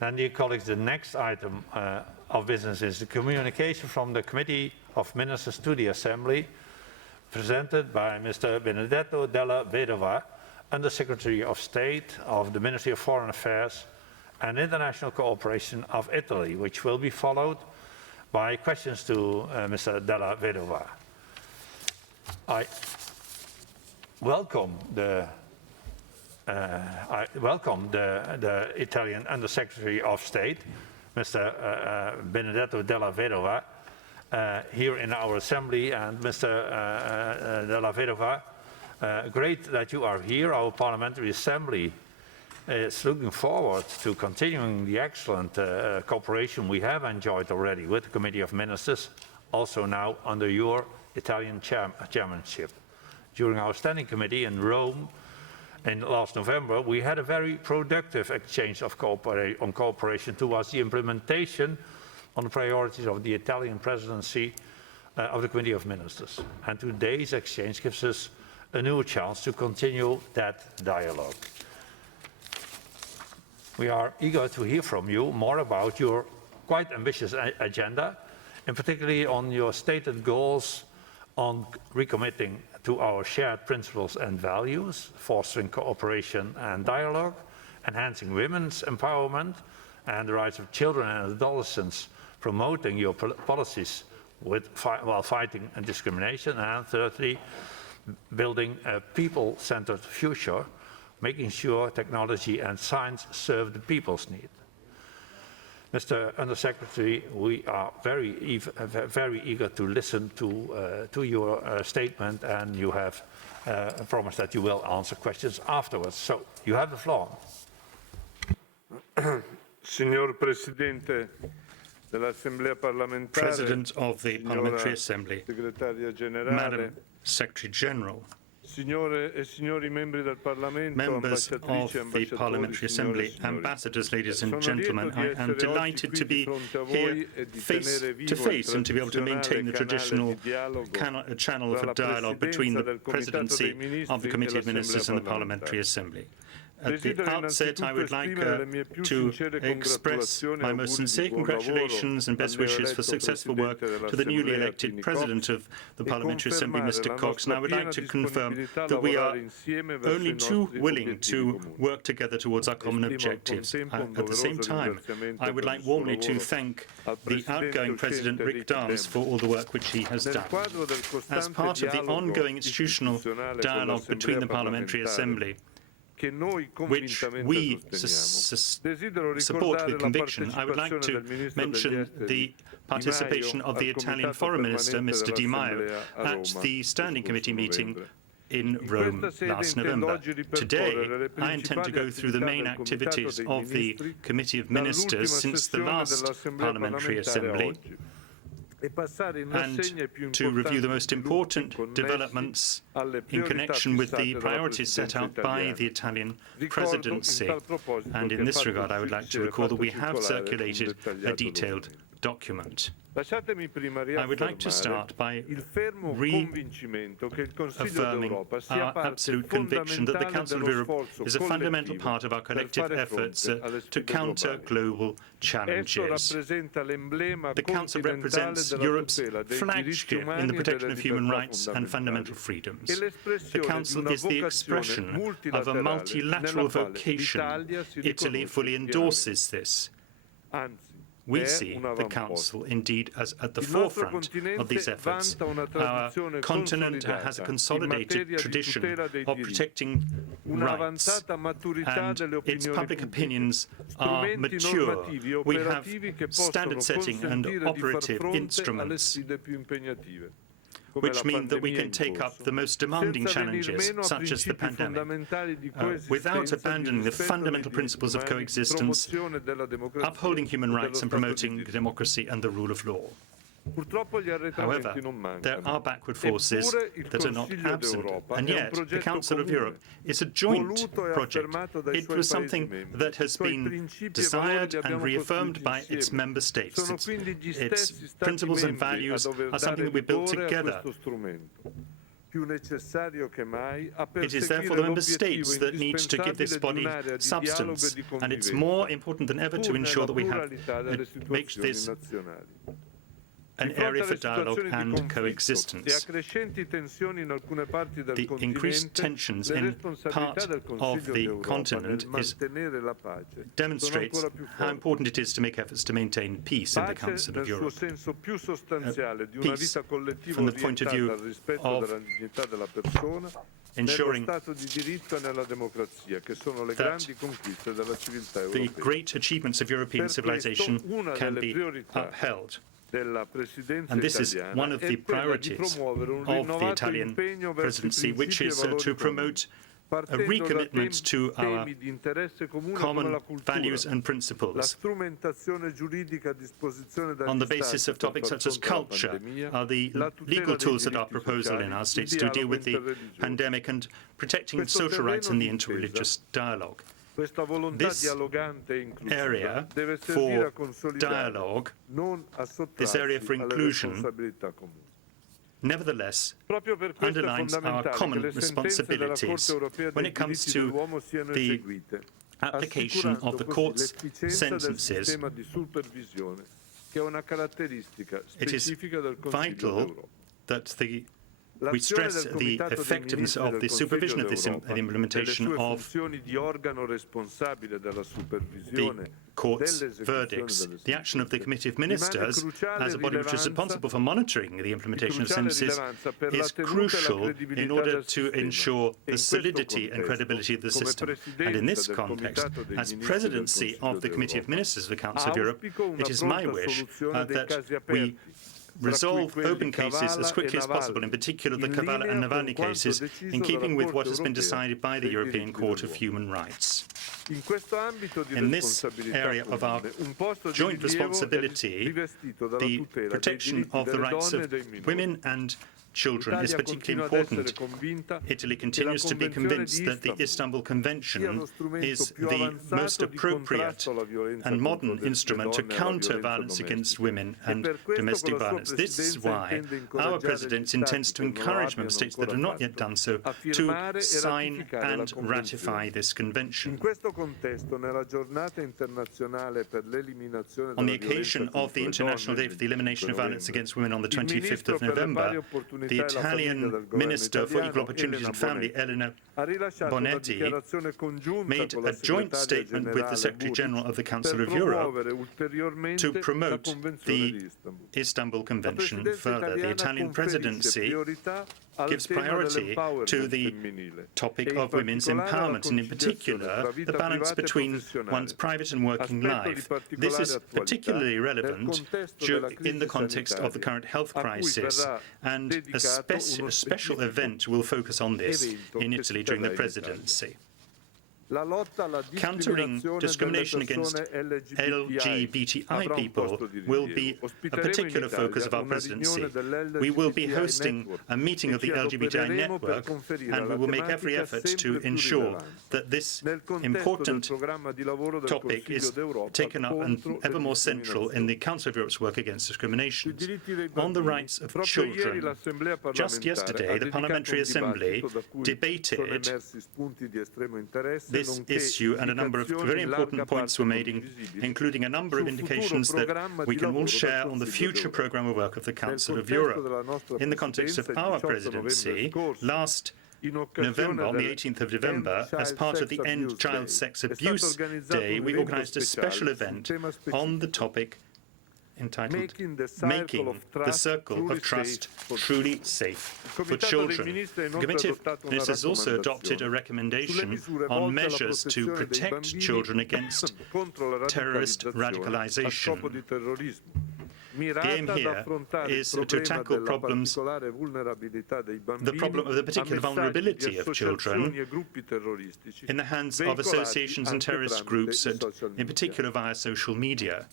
Then, dear colleagues, the next item of business is the communication from the Committee of Ministers to the Assembly, presented by Mr. Benedetto Della Vedova, Undersecretary of State of the Ministry of Foreign Affairs and International Cooperation of Italy, which will be followed by questions to Mr. Della Vedova. I welcome the Italian Undersecretary of State, Mr. Benedetto Della Vedova, here in our Assembly. And Mr. Della Vedova, great that you are here. Our Parliamentary Assembly is looking forward to continuing the excellent cooperation we have enjoyed already with the Committee of Ministers, also now under your Italian chairmanship. During our Standing Committee in Rome in last November, we had a very productive exchange of cooperation towards the implementation on the priorities of the Italian presidency of the Committee of Ministers. And today's exchange gives us a new chance to continue that dialogue. We are eager to hear from you more about your quite ambitious agenda, and particularly on your stated goals on recommitting to our shared principles and values, fostering cooperation and dialogue, enhancing women's empowerment and the rights of children and adolescents, promoting your policies while fighting discrimination, and thirdly, building a people-centered future, making sure technology and science serve the people's need. Mr. Undersecretary, we are very eager to listen to your statement, and you have promised that you will answer questions afterwards. So, you have the floor. Signor Presidente dell'Assemblea Parlamentare, President of the Parliamentary Assembly, Segretaria Generale, Madam Secretary General, Signore e signori membri del Parlamento, members of the Parliamentary Assembly, ambassadors, ladies and gentlemen, I am delighted to be here face to face and to be able to maintain the traditional channel of dialogue between the presidency of the Committee of Ministers and the Parliamentary Assembly. At the outset, I would like to express my most sincere congratulations and best wishes for successful work to the newly elected President of the Parliamentary Assembly, Mr. Cox, and I would like to confirm that we are only too willing to work together towards our common objectives. At the same time, I would like warmly to thank the outgoing President, Rick Dance, for all the work which he has done. As part of the ongoing institutional dialogue between the Parliamentary Assembly, which we support with conviction, I would like to mention the participation of the Italian Foreign Minister, Mr. Di Maio, at the Standing Committee meeting in Rome last November. Today, I intend to go through the main activities of the Committee of Ministers since the last Parliamentary Assembly, and to review the most important developments in connection with the priorities set out by the Italian presidency. And in this regard, I would like to recall that we have circulated a detailed document. I would like to start by reaffirming our absolute conviction that the Council of Europe is a fundamental part of our collective efforts to counter global challenges. The Council represents Europe's flagship in the protection of human rights and fundamental freedoms. The Council is the expression of a multilateral vocation. Italy fully endorses this. We see the Council indeed as at the forefront of these efforts. Our continent has a consolidated tradition of protecting rights, and its public opinions are mature. We have standard-setting and operative instruments, which mean that we can take up the most demanding challenges, such as the pandemic, without abandoning the fundamental principles of coexistence, upholding human rights and promoting democracy and the rule of law. However, there are backward forces that are not absent, and yet the Council of Europe is a joint project. It was something that has been desired and reaffirmed by its member states. Its principles and values are something that we built together. It is therefore the member states that need to give this body substance, and it's more important than ever to ensure that we make this an area for dialogue and coexistence. The increased tensions in part of the continent demonstrates how important it is to make efforts to maintain peace in the Council of Europe. Peace from the point of view of ensuring that the great achievements of European civilization can be upheld. And this is one of the priorities of the Italian presidency, which is to promote a recommitment to our common values and principles on the basis of topics such as culture, the legal tools at our proposal in our states to deal with the pandemic and protecting social rights and the interreligious dialogue. This area for dialogue, this area for inclusion, nevertheless underlines our common responsibilities when it comes to the application of the court's sentences. It is vital that we stress the effectiveness of the supervision of this implementation of the court's verdicts. The action of the Committee of Ministers, as a body which is responsible for monitoring the implementation of sentences, is crucial in order to ensure the solidity and credibility of the system. And in this context, as presidency of the Committee of Ministers of the Council of Europe, it is my wish that we resolve open cases as quickly as possible, in particular the Kavala and Navalny cases, in keeping with what has been decided by the European Court of Human Rights. In this area of our joint responsibility, the protection of the rights of women and children is particularly important. Italy continues to be convinced that the Istanbul Convention is the most appropriate and modern instrument to counter violence against women and domestic violence. This is why our President intends to encourage member states that have not yet done so to sign and ratify this convention. On the occasion of the International Day for the Elimination of Violence Against Women on the 25th of November, the Italian Minister for Equal Opportunities and Family, Elena Bonetti, made a joint statement with the Secretary General of the Council of Europe to promote the Istanbul Convention further. The Italian presidency gives priority to the topic of women's empowerment, and in particular, the balance between one's private and working life. This is particularly relevant in the context of the current health crisis, and a special event will focus on this in Italy during the presidency. Countering discrimination against LGBTI people will be a particular focus of our presidency. We will be hosting a meeting of the LGBTI network, and we will make every effort to ensure that this important topic is taken up and ever more central in the Council of Europe's work against discrimination. On the rights of children, just yesterday, the Parliamentary Assembly debated this issue, and a number of very important points were made, including a number of indications that we can all share on the future programme of work of the Council of Europe. In the context of our presidency, last November, on the 18th of November, as part of the End Child Sex Abuse Day, we organised a special event on the topic entitled Making the Circle of Trust Truly Safe for Children. The Committee of Ministers also adopted a recommendation on measures to protect children against terrorist radicalisation. The aim here is to tackle problems, the problem of the particular vulnerability of children in the hands of associations and terrorist groups, and in particular via social media.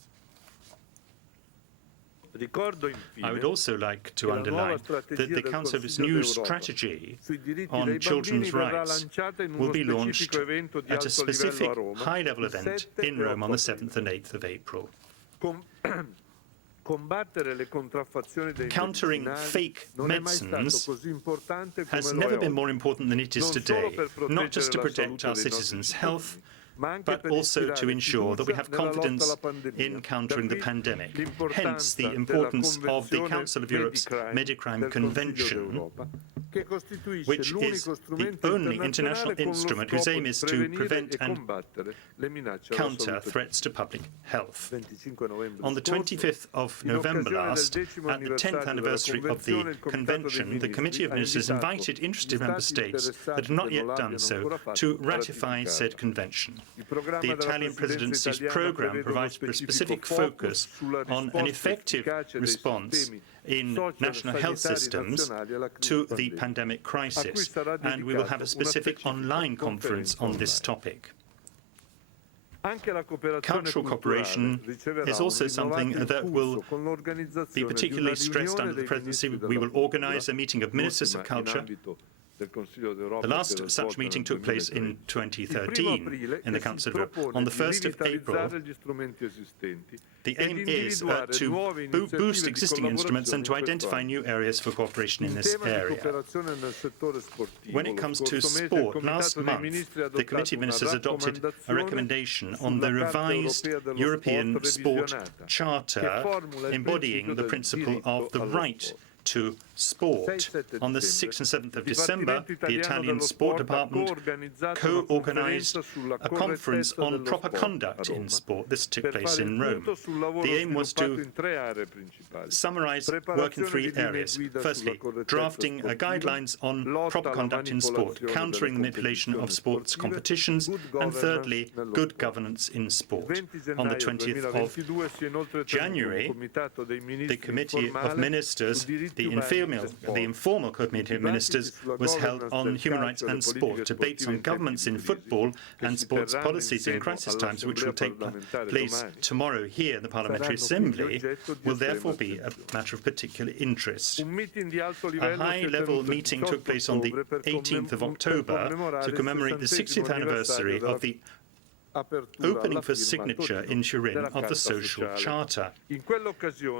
I would also like to underline that the Council's new strategy on children's rights will be launched at a specific high-level event in Rome on the 7th and 8th of April. Countering fake medicines has never been more important than it is today, not just to protect our citizens' health, but also to ensure that we have confidence in countering the pandemic. Hence, the importance of the Council of Europe's Medicrime Convention, which is the only international instrument whose aim is to prevent and counter threats to public health. On the 25th of November last, at the 10th anniversary of the Convention, the Committee of Ministers invited interested member states that have not yet done so to ratify said convention. The Italian presidency's programme provides a specific focus on an effective response in national health systems to the pandemic crisis, and we will have a specific online conference on this topic. Cultural cooperation is also something that will be particularly stressed under the presidency. We will organise a meeting of ministers of culture. The last such meeting took place in 2013 in the Council of Europe. On the 1st of April, the aim is to boost existing instruments and to identify new areas for cooperation in this area. When it comes to sport, last month, the Committee of Ministers adopted a recommendation on the revised European Sport Charter embodying the principle of the right to sport. On the 6th and 7th of December, the Italian Sport Department co-organised a conference on proper conduct in sport. This took place in Rome. The aim was to summarise work in 3 areas. Firstly, drafting guidelines on proper conduct in sport, countering the manipulation of sports competitions, and thirdly, good governance in sport. On the 20th of January, the Committee of Ministers, the informal Committee of Ministers, was held on human rights and sport. Debates on governments in football and sports policies in crisis times, which will take place tomorrow here in the Parliamentary Assembly, will therefore be a matter of particular interest. A high-level meeting took place on the 18th of October to commemorate the 60th anniversary of the opening for signature in Turin of the Social Charter.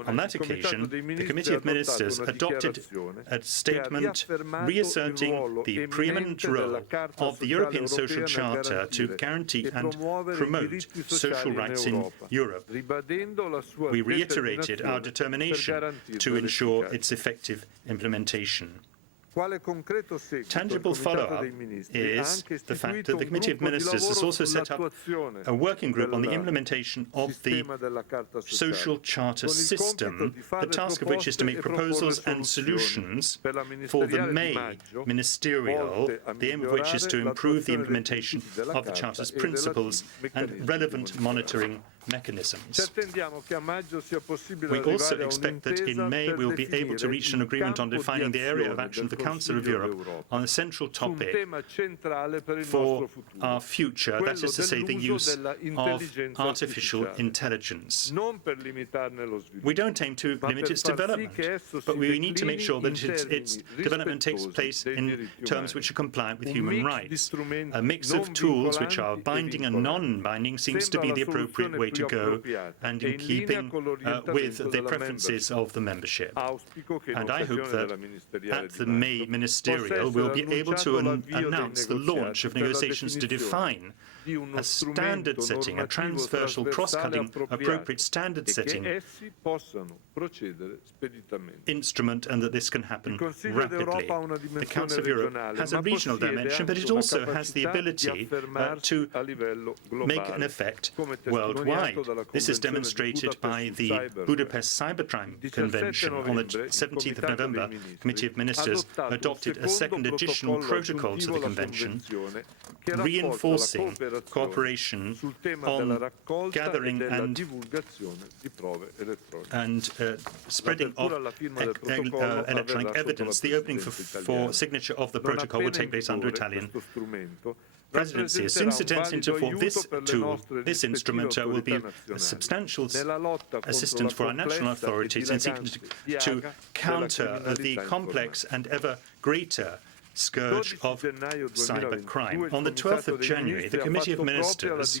On that occasion, the Committee of Ministers adopted a statement reasserting the preeminent role of the European Social Charter to guarantee and promote social rights in Europe. We reiterated our determination to ensure its effective implementation. Tangible follow-up is the fact that the Committee of Ministers has also set up a working group on the implementation of the Social Charter system, the task of which is to make proposals and solutions for the May ministerial, the aim of which is to improve the implementation of the Charter's principles and relevant monitoring mechanisms. We also expect that in May we will be able to reach an agreement on defining the area of action of the Council of Europe on a central topic for our future, that is to say, the use of artificial intelligence. We don't aim to limit its development, but we need to make sure that its development takes place in terms which are compliant with human rights. A mix of tools which are binding and non-binding seems to be the appropriate way to go, and in keeping with the preferences of the membership. And I hope that at the May ministerial we'll be able to announce the launch of negotiations to define a standard setting, a transversal, cross-cutting, appropriate standard setting instrument, and that this can happen rapidly. The Council of Europe has a regional dimension, but it also has the ability to make an effect worldwide. This is demonstrated by the Budapest Cybercrime Convention. On the 17th of November, the Committee of Ministers adopted a second additional protocol to the Convention, reinforcing cooperation on gathering and spreading of electronic evidence. The opening for signature of the protocol will take place under Italian presidency. As soon as it enters into force, this tool, this instrument, will be a substantial assistance for our national authorities in seeking to counter the complex and ever greater scourge of cybercrime. On the 12th of January, the Committee of Ministers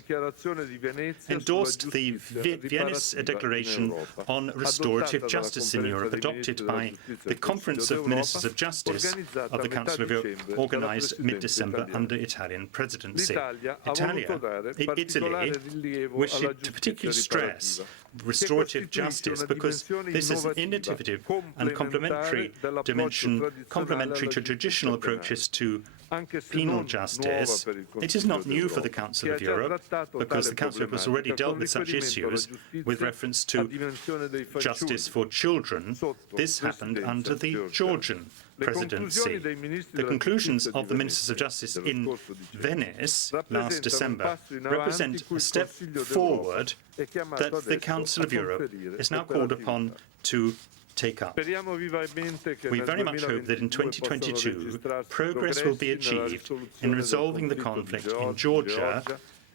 endorsed the Venice Declaration on Restorative Justice in Europe, adopted by the Conference of Ministers of Justice of the Council of Europe, organized mid-December under Italian presidency. Italy wished to particularly stress restorative justice because this is an innovative and complementary dimension, complementary to traditional approaches to penal justice. It is not new for the Council of Europe because the Council of Europe has already dealt with such issues with reference to justice for children. This happened under the Georgian presidency. The conclusions of the Ministers of Justice in Venice last December represent a step forward that the Council of Europe is now called upon to take up. We very much hope that in 2022 progress will be achieved in resolving the conflict in Georgia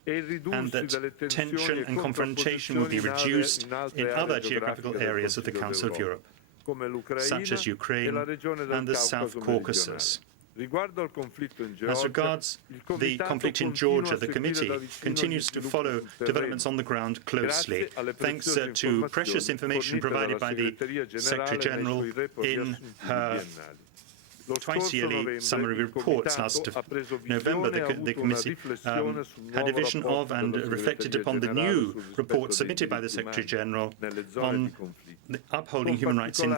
and that tension and confrontation will be reduced in other geographical areas of the Council of Europe, such as Ukraine and the South Caucasus. As regards the conflict in Georgia, the committee continues to follow developments on the ground closely, thanks to precious information provided by the Secretary-General in her twice-yearly summary reports. Last November, the committee had a vision of and reflected upon the new report submitted by the Secretary-General on upholding human rights in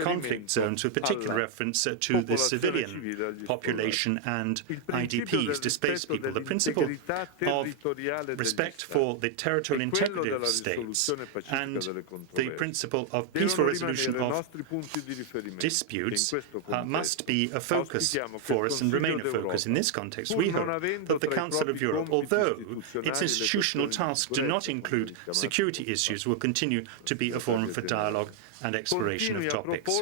conflict zones, with particular reference to the civilian population and IDPs, displaced people. The principle of respect for the territorial integrity of states and the principle of peaceful resolution of disputes must be a focus for us and remain a focus. In this context, we hope that the Council of Europe, although its institutional tasks do not include security issues, will continue to be a forum for dialogue and exploration of topics.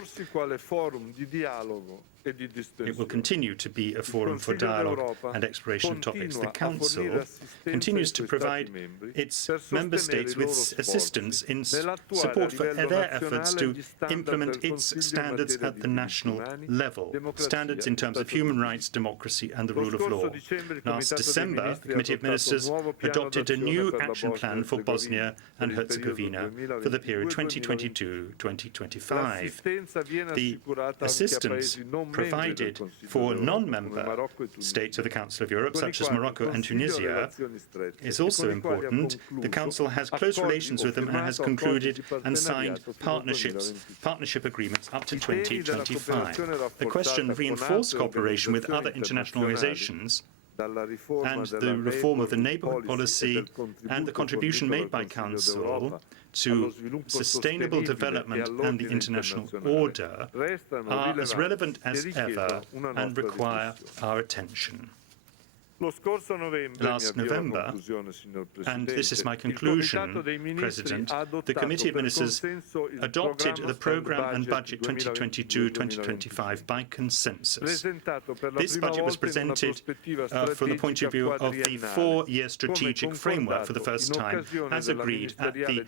It will continue to be a forum for dialogue and exploration of topics. The Council continues to provide its member states with assistance in support for their efforts to implement its standards at the national level, standards in terms of human rights, democracy and the rule of law. Last December, the Committee of Ministers adopted a new action plan for Bosnia and Herzegovina for the period 2022-2025. The assistance provided for non-member states of the Council of Europe, such as Morocco and Tunisia, is also important. The Council has close relations with them and has concluded and signed partnership agreements up to 2025. The question of reinforced cooperation with other international organizations and the reform of the neighbourhood policy and the contribution made by Council to sustainable development and the international order are as relevant as ever and require our attention. Last November, and this is my conclusion, President, the Committee of Ministers adopted the Programme and Budget 2022-2025 by consensus. This budget was presented from the point of view of the four-year strategic framework for the first time, as agreed at the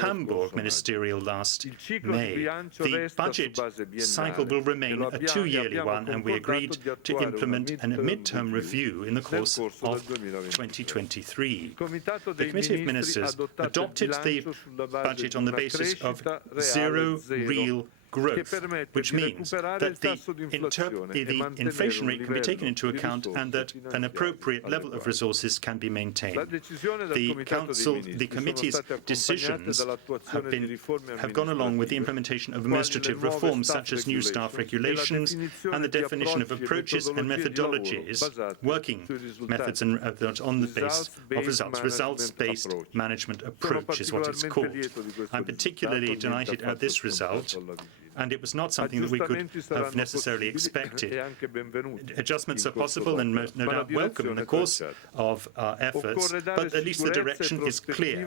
Hamburg Ministerial last May. The budget cycle will remain a two-yearly one, and we agreed to implement a mid-term review in the course of 2023. The Committee of Ministers adopted the budget on the basis of zero real growth, which means that the inflation rate can be taken into account and that an appropriate level of resources can be maintained. The Committee's decisions have gone along with the implementation of administrative reforms such as new staff regulations and the definition of approaches and methodologies, working methods and on the basis of results. Results-based management approach is what it's called. I'm particularly delighted at this result, and it was not something that we could have necessarily expected. Adjustments are possible and no doubt welcome in the course of our efforts, but at least the direction is clear.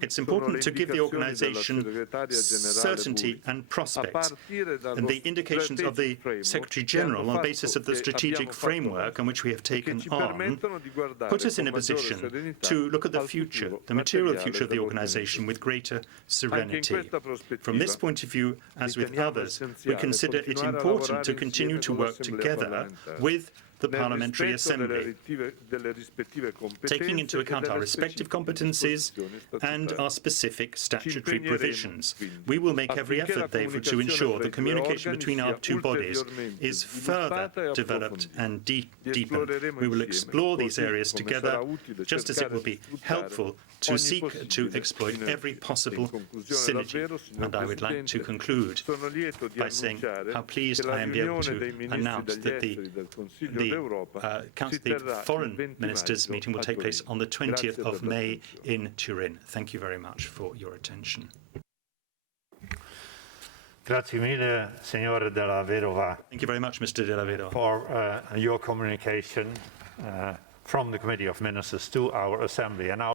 It's important to give the organisation certainty and prospect, and the indications of the Secretary-General on the basis of the strategic framework on which we have taken on put us in a position to look at the future, the material future of the organisation with greater serenity. From this point of view, as with others, we consider it important to continue to work together with the Parliamentary Assembly, taking into account our respective competencies and our specific statutory provisions. We will make every effort, therefore, to ensure the communication between our two bodies is further developed and deepened. We will explore these areas together, just as it will be helpful to seek to exploit every possible synergy. And I would like to conclude by saying how pleased I am to be able to announce that the Foreign Ministers meeting will take place on the 20th of May in Turin. Thank you very much for your attention. Grazie mille, Signor Della Vedova. Thank you very much, Mr. Della Vedova, for your communication from the Committee of Ministers to our Assembly. And now